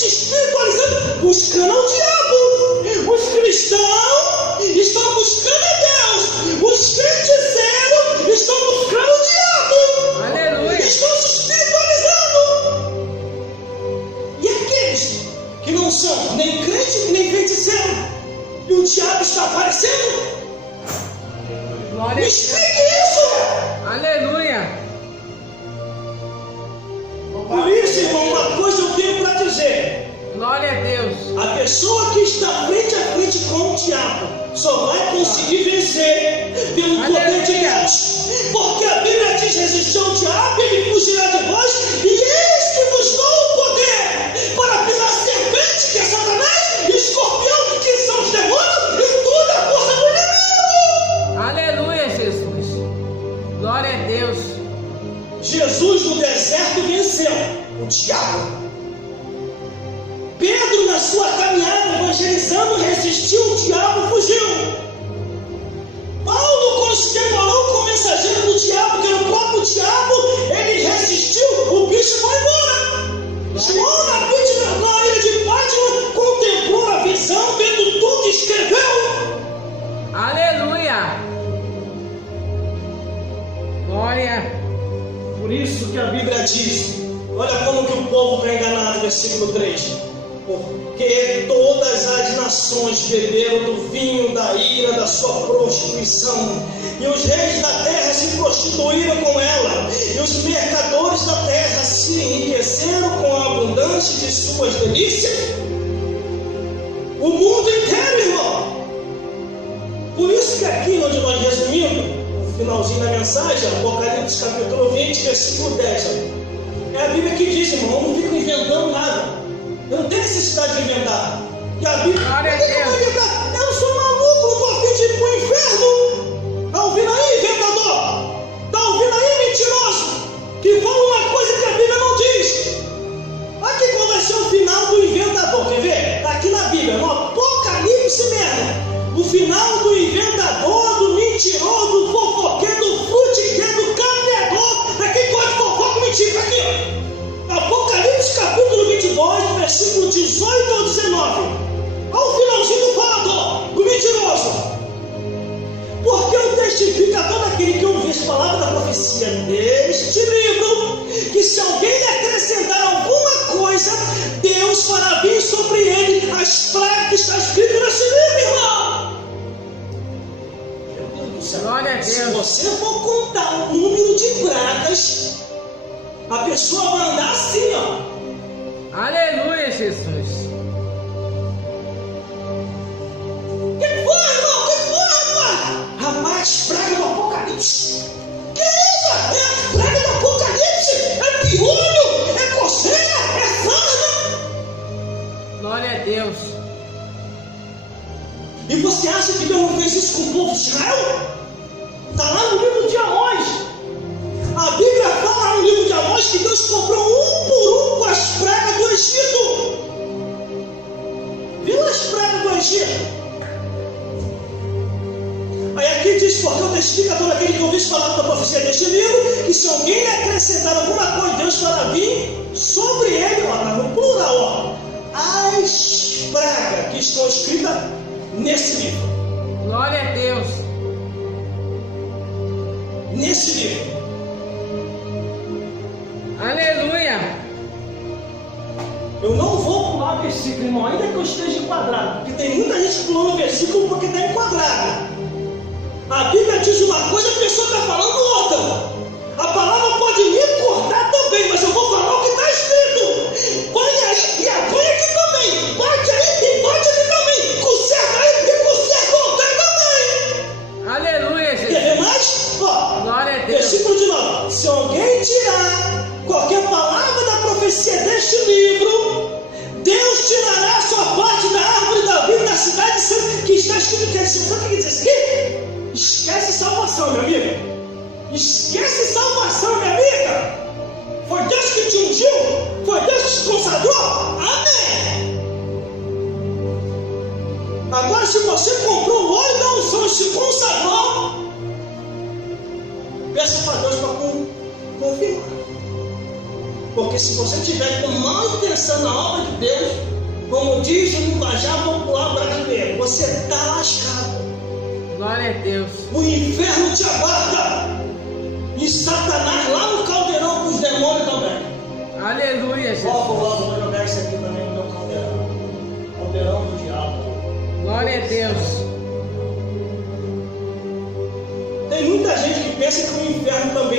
Aleluia. Por isso, irmão, uma coisa eu tenho para dizer. Glória a Deus. A pessoa que está frente a frente com o diabo só vai conseguir vencer pelo poder de Deus. Porque a Bíblia diz: resistir ao diabo, ele fugirá de vós, e eis que vos dou o poder para pisar serpente, que é Satanás, e escorpião, que são os demônios, e toda a força do inimigo. Aleluia, Jesus. Glória a Deus. Jesus no deserto venceu o diabo. Pedro, na sua caminhada evangelizando, resistiu, o diabo fugiu. Paulo, quando se deparou com o mensageiro do diabo, que era o próprio diabo, ele resistiu, o bicho foi embora. João, na ilha de Pátimo, contemplou a visão, vendo tudo e escreveu. Aleluia. Glória. Por isso que a Bíblia diz, olha como que o povo está enganado, versículo 3. Porque todas as nações beberam do vinho da ira da sua prostituição, e os reis da terra se prostituíram com ela, e os mercadores da terra se enriqueceram com a abundância de suas delícias. O mundo inteiro, irmão. Por isso que aqui onde nós resumimos, no finalzinho da mensagem, Apocalipse capítulo 20, versículo 10, é a Bíblia que diz, irmão, eu não fico inventando nada. Eu não tenho necessidade de inventar. E a Bíblia, eu sou maluco, não estou a fim de ir para o inferno. Está ouvindo aí, inventador? Está ouvindo aí, mentiroso? Que fala uma coisa que a Bíblia não diz. Aqui qual vai ser o final do inventador, quer ver? Está aqui na Bíblia, no Apocalipse mesmo. O final do inventador, do mentiroso, do fofoqueiro, do frutiqueiro, do caluniador, daquele gosta de fofoca e mentira. Aqui, ó. Apocalipse capítulo 22, versículo 18 ao 19. Ao finalzinho do falador, do mentiroso. Porque eu testifico a todo aquele que ouve as palavras da profecia deste livro, que se alguém lhe acrescentar alguma coisa, Deus fará vir sobre ele as pragas que está escrito nesse livro, irmão. Meu Deus do céu. Glória a Deus. Se você for contar o número de pragas, a pessoa vai andar assim, ó. Aleluia, Jesus. Que foi, irmão? Que foi, rapaz? Rapaz, praga do Apocalipse. Que isso? É a praga do Apocalipse? É piolho? É coceira? É sarna? Glória a Deus. E você acha que Deus não fez isso com o povo de Israel? Está lá no livro de Amós. A Bíblia fala no livro de Amós que Deus comprou um por um com as pragas do Egito. Viu as pragas do Egito? Aí aqui diz, porque eu testifico a todo aquele que ouviu falar da profecia deste livro, que se alguém lhe acrescentar alguma coisa, Deus fará vir sobre ele, ó, no plural, ó, as pragas que estão escritas nesse livro. Glória a Deus. Nesse livro. Aleluia. Eu não vou pular versículo, irmão, ainda que eu esteja enquadrado, porque tem muita gente pulando versículo porque está enquadrado. A Bíblia diz uma coisa, a pessoa está falando outra. A palavra pode me cortar também, mas eu vou falar o que está escrito. Vai aí e vai aqui também. Bate aí e bate aqui também. Conserta aí e conserta outra também. Aleluia, Jesus. Quer ver mais? Ó, glória a Deus. Versículo de 9. Se alguém tirar qualquer palavra da profecia deste livro, Deus tirará a sua parte da árvore da vida da cidade que está escrito. Sabe o que diz isso aqui? Esquece salvação, meu amigo. Esquece salvação, minha amiga. Foi Deus que te ungiu? Foi Deus que te consagrou? Amém. Agora, se você comprou o óleo da unção e se consagrou, peça para Deus para confirmar. Porque se você tiver com má intenção na obra de Deus, como diz o linguajar popular brasileiro, você está lascado. Glória a Deus. O inferno te aguarda. E Satanás lá no caldeirão com os demônios também. Aleluia, Jesus. Vou jogar isso aqui também no meu caldeirão. Caldeirão do diabo. Glória a Deus. Tem muita gente que pensa que o inferno também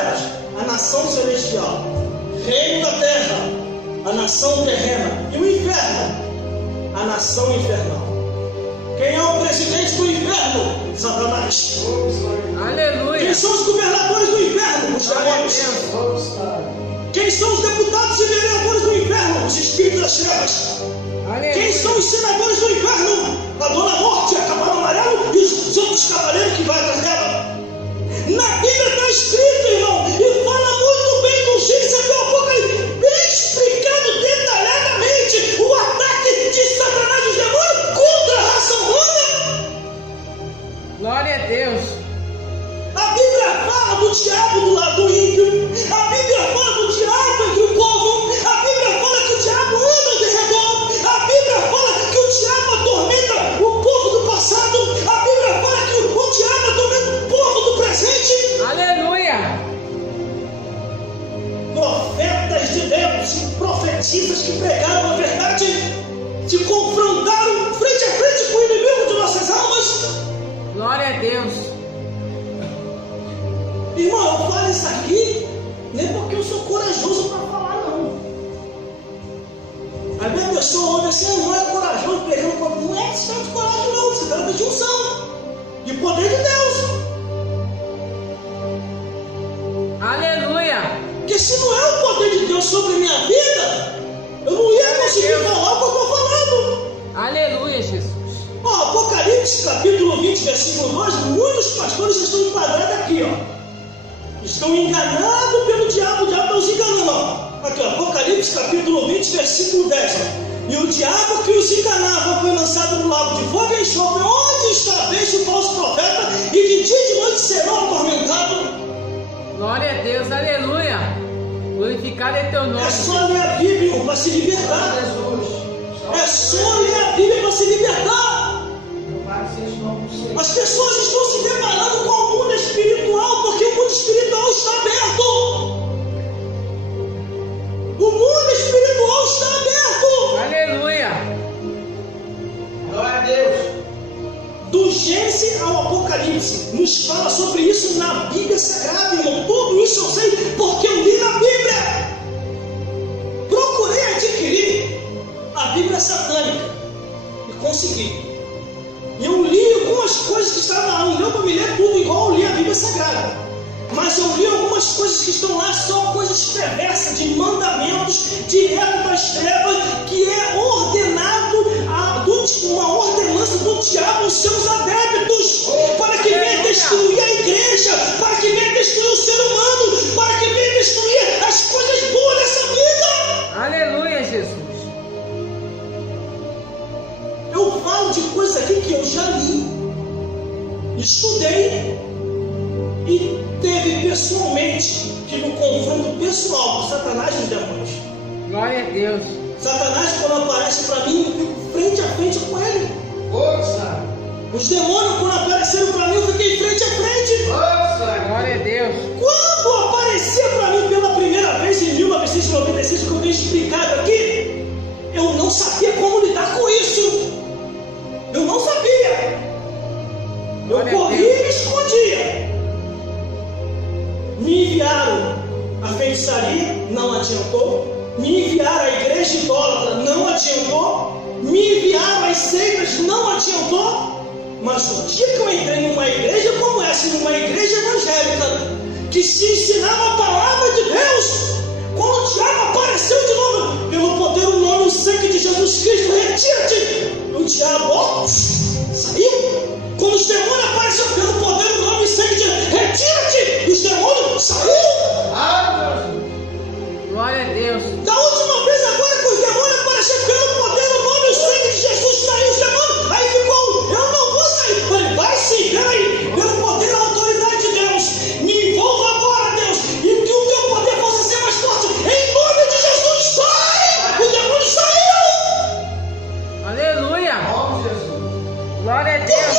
trevas, a nação celestial. Reino da terra, a nação terrena. E o inferno, a nação infernal. Quem é o presidente do inferno? Satanás. Aleluia. Quem são os governadores do inferno? Os demônios. Quem são os deputados e vereadores do inferno? Os espíritos das trevas. Aleluia. Quem são os senadores do inferno? A Dona Morte, a Cavalo Amarelo e os outros cavaleiros que vai atrás dela. Na Bíblia está escrito, irmão, e fala muito bem do Gênesis até o Apocalipse, bem explicado detalhadamente o ataque de Satanás e os demônios contra a raça humana. Glória a Deus. A Bíblia fala do diabo do lado do ímpio. A Bíblia fala do diabo entre o povo. A Bíblia fala que o diabo anda ao derredor. A Bíblia fala que o diabo atormenta o povo do passado. A Bíblia fala que o diabo atormenta o povo do presente. Aleluia. Profetas de Deus e profetisas que pregaram a verdade, se confrontaram frente a frente com o inimigo de nossas almas. Glória a Deus. Irmão, eu falo isso aqui nem porque eu sou corajoso para falar, não. A minha pessoa ouve assim, não é corajoso, pregando, não é questão de coragem, não. Se trata de unção, de poder de Deus. Aleluia. Porque se não é o poder de Deus sobre a minha vida, eu não ia conseguir falar o que eu estou falando. Aleluia, Jesus. Ó, Apocalipse capítulo 20, versículo 2, muitos pastores estão enquadrados aqui, ó. Estão enganados pelo diabo, o diabo está os enganando, ó. Aqui, ó, Apocalipse capítulo 20, versículo 10, ó. E o diabo que os enganava foi lançado no lago de fogo e enxofre, onde está a besta o falso profeta, e de dia e de noite serão atormentados. Glória a Deus, aleluia. Glorificado é teu nome. É só ler a Bíblia para se libertar. É só ler a Bíblia para se libertar. As pessoas estão se deparando com o mundo espiritual porque o mundo espiritual está aberto. O mundo espiritual está aberto. Aleluia. Glória a Deus. Do Gênesis ao Apocalipse, nos fala sobre isso na Bíblia Sagrada, irmão. Tudo isso eu sei porque eu li na Bíblia. Procurei adquirir a Bíblia satânica e consegui. Eu li algumas coisas que estavam lá, não deu para me ler tudo igual eu li a Bíblia Sagrada. Mas eu li algumas coisas que estão lá, só coisas perversas, de mandamentos direto das trevas, que é ordenado, uma ordenança do diabo aos seus adeptos, para que venha destruir a igreja, para que venha destruir o ser humano, para que venha destruir as coisas boas dessa vida. Aleluia, Jesus. Eu falo de coisas aqui que eu já li, estudei e teve pessoalmente, tive um confronto pessoal com Satanás e os demônios. Glória a Deus. Satanás, quando aparece para mim, eu fico frente a frente com ele. Força. Os demônios, quando apareceram para mim, eu fiquei frente a frente. Força. Glória a Deus. Quando aparecia para mim pela primeira vez em 1996, que eu tenho explicado aqui, eu não sabia como lidar com isso. Eu não sabia. Eu corria e me escondia. Me enviaram a feitiçaria, não adiantou. Me enviaram a igreja idólatra, não adiantou. Me enviaram as seitas, não adiantou. Mas o dia que eu entrei numa igreja como essa, numa igreja evangélica, que se ensinava a palavra de Deus, quando o diabo apareceu de novo, pelo poder, o nome, o sangue de Jesus Cristo, retira-te. O diabo, ó, saiu. Quando os demônios apareceram pelo poder, o nome, o sangue de Jesus, retira-te. Os demônios saíram. Glória a Deus. Da última vez agora que os demônios apareceram pelo poder, o nome, o sangue de Jesus, saiu os demônios. Aí ficou, eu não vou sair. Falei, vai sim, peraí, pelo poder e a autoridade de Deus, me envolva agora, Deus, e que o teu poder possa ser mais forte. Em nome de Jesus, sai! O demônio saiu! Aleluia. Glória a Deus.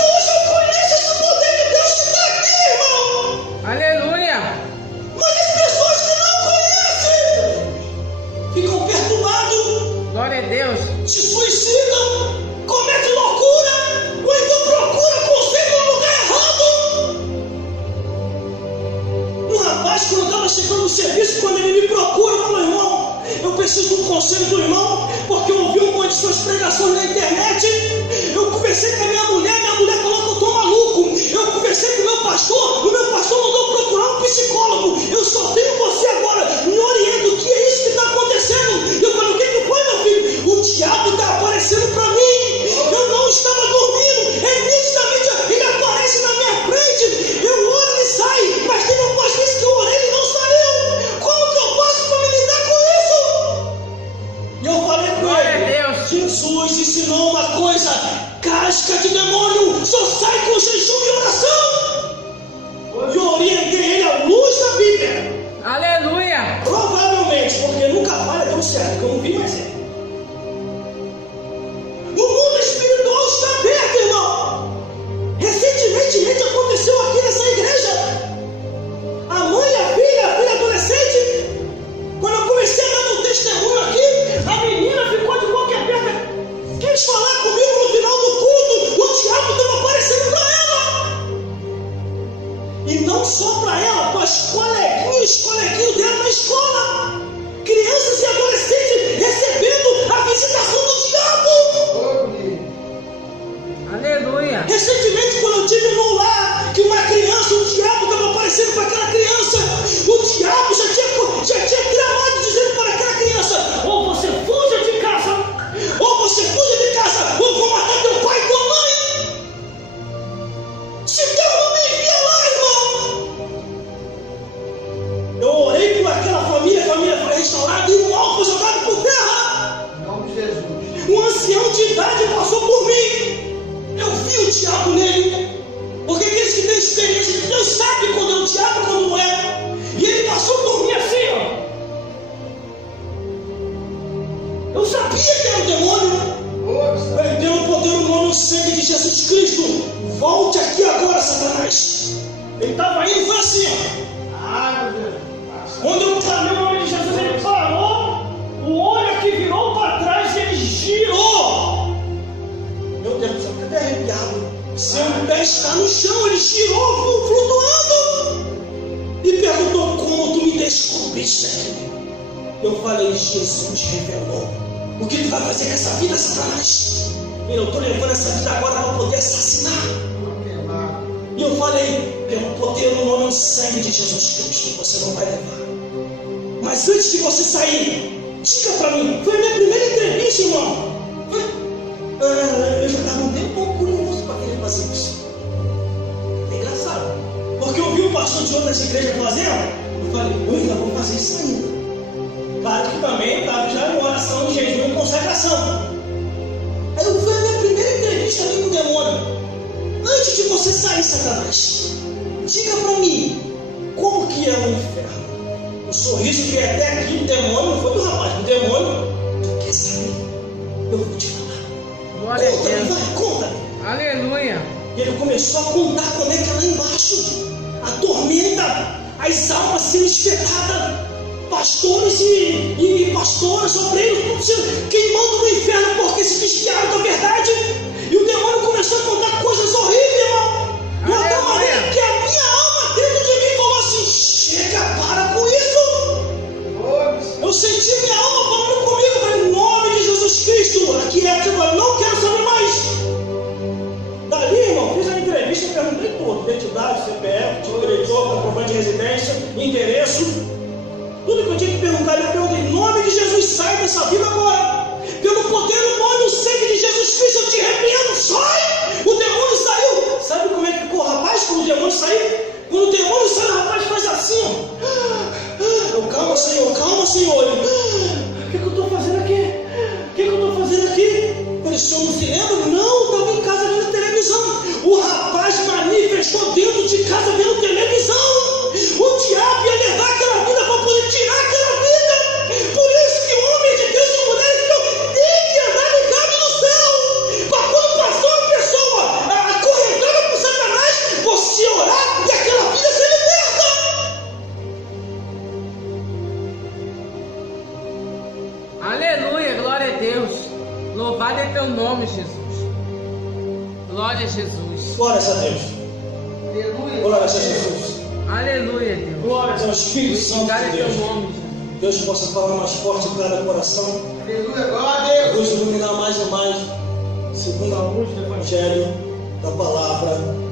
conselho do irmão, porque eu ouvi uma de suas pregações na internet. Eu conversei com a minha mulher falou que eu estou maluco. Eu conversei com o meu pastor mandou procurar um psicólogo. Eu só tenho você agora, me orienta, o que é isso que está acontecendo? Eu falei, o que foi, meu filho? O diabo está aparecendo para mim. Eu não estava dormindo, nitidamente ele aparece na minha frente. Eu oro, ele sai, mas tem algumas vezes que eu orei, ele não saiu. Como que eu faço para me lidar com isso? E eu falei com ele, Jesus ensinou uma coisa: casca de demônio só sai com jejum e oração. Eu orientei ele à luz da Bíblia. Aleluia. Provavelmente, porque nunca falha, deu certo, que eu não vi mais ele. O mundo espiritual está aberto, irmão. Recentemente aconteceu aqui nessa igreja. A mãe e a filha adolescente. Quando eu comecei a dar meu testemunho aqui, a menina ficou de boca aberta. Quis falar comigo no final do culto. O diabo estava aparecendo para ela. E não só para ela, para os coleguinhos dela na escola. Crianças e adolescentes recebendo a visitação do diabo. Aleluia. Recentemente, quando eu tive num lar que uma criança, o diabo estava aparecendo para aquela criança. O diabo já tinha tramado dizendo para aquela criança: ou você fuja de casa, ou vou matar teu pai e tua mãe. Se Deus não me envia lá, irmão. Eu orei por aquela família, a família foi restaurada e o mal foi jogado por terra. Em nome de Jesus. Um ancião de idade passou por mim. Eu vi o diabo nele. Porque aqueles que têm experiência de Deus sabem quando é o diabo e quando não é. E ele passou por mim assim, ó. Eu sabia que era o demônio. Pelo poder do nome e sangue de Jesus Cristo. Volte aqui agora, Satanás. Ele estava indo, foi assim, ó. Ai, meu Deus. Quando eu clamei o nome de Jesus, ele parou. O olho aqui virou para trás e ele girou. Meu Deus do céu, fiquei até arrepiado. Seu pé está no chão, ele girou, flutuando. E perguntou: como tu me descobriste aqui? Eu falei: Jesus revelou. O que ele vai fazer com essa vida, Satanás? Eu estou levando essa vida agora para poder assassinar. E eu falei: pelo poder no nome e sangue de Jesus Cristo, você não vai levar. Mas antes de você sair, diga para mim. Foi a minha primeira entrevista, irmão. Eu já estava um pouco curioso para querer fazer isso. É engraçado, porque eu vi um pastor de outras igrejas fazendo. Eu falei: eu ainda vou fazer isso ainda. Claro que também estava já em oração, em jejum e consagração. Aí eu fui a minha primeira entrevista ali com o demônio. Antes de você sair, Satanás, diga para mim, como que é o inferno? O sorriso que é até aqui, o demônio, não foi do rapaz, o demônio, tu quer saber? Eu vou te falar. Glória a Deus. Vai, conta-me. Aleluia. E ele começou a contar como é que é lá embaixo. A tormenta, as almas sendo espetadas. Pastores e pastoras, obreiros, tudo sendo queimando no inferno porque se desviaram da verdade. E o demônio começou a contar coisas horríveis, irmão. De uma tal maneira que a minha alma dentro de mim falou assim: chega, para com isso. Eu senti minha alma falando comigo, falei: em nome de Jesus Cristo, aqui é tipo, eu não quero saber mais. Dali, irmão, fiz a entrevista, perguntei tudo: identidade, CPF, tipo eleitor, comprovante de residência, endereço. Tudo que eu tinha que perguntar, eu perguntei: em nome de Jesus, sai dessa vida agora. Pelo poder do nome e o sangue de Jesus Cristo, eu te repreendo, sai! O demônio saiu. Sabe como é que ficou o rapaz quando o demônio saiu? Quando o demônio sai, o rapaz faz assim, ó. Eu: calma, Senhor. Ele: o que eu estou fazendo aqui? Eu falei: o senhor não se lembra? Não, estava em casa vendo televisão. O rapaz manifestou dentro de casa vendo televisão. O diabo ia levar aquela vida para poder tirar aquela vida. Por isso que homens de Deus e mulheres de Deus têm que andar ligados no céu. Para quando passou uma pessoa acorrentada por Satanás, você orar e aquela vida ser liberta. Aleluia, glória a Deus. Louvado é teu nome, Jesus. Glória a Jesus. Glórias a Deus. Aleluia. Glórias a Jesus. Aleluia, Deus. Glórias ao Espírito Santo Glória de é teu Deus. nome, Jesus. Deus possa falar mais forte em cada coração. Aleluia, glória a Deus. Nos iluminar mais e mais, segundo a luz do Evangelho, da palavra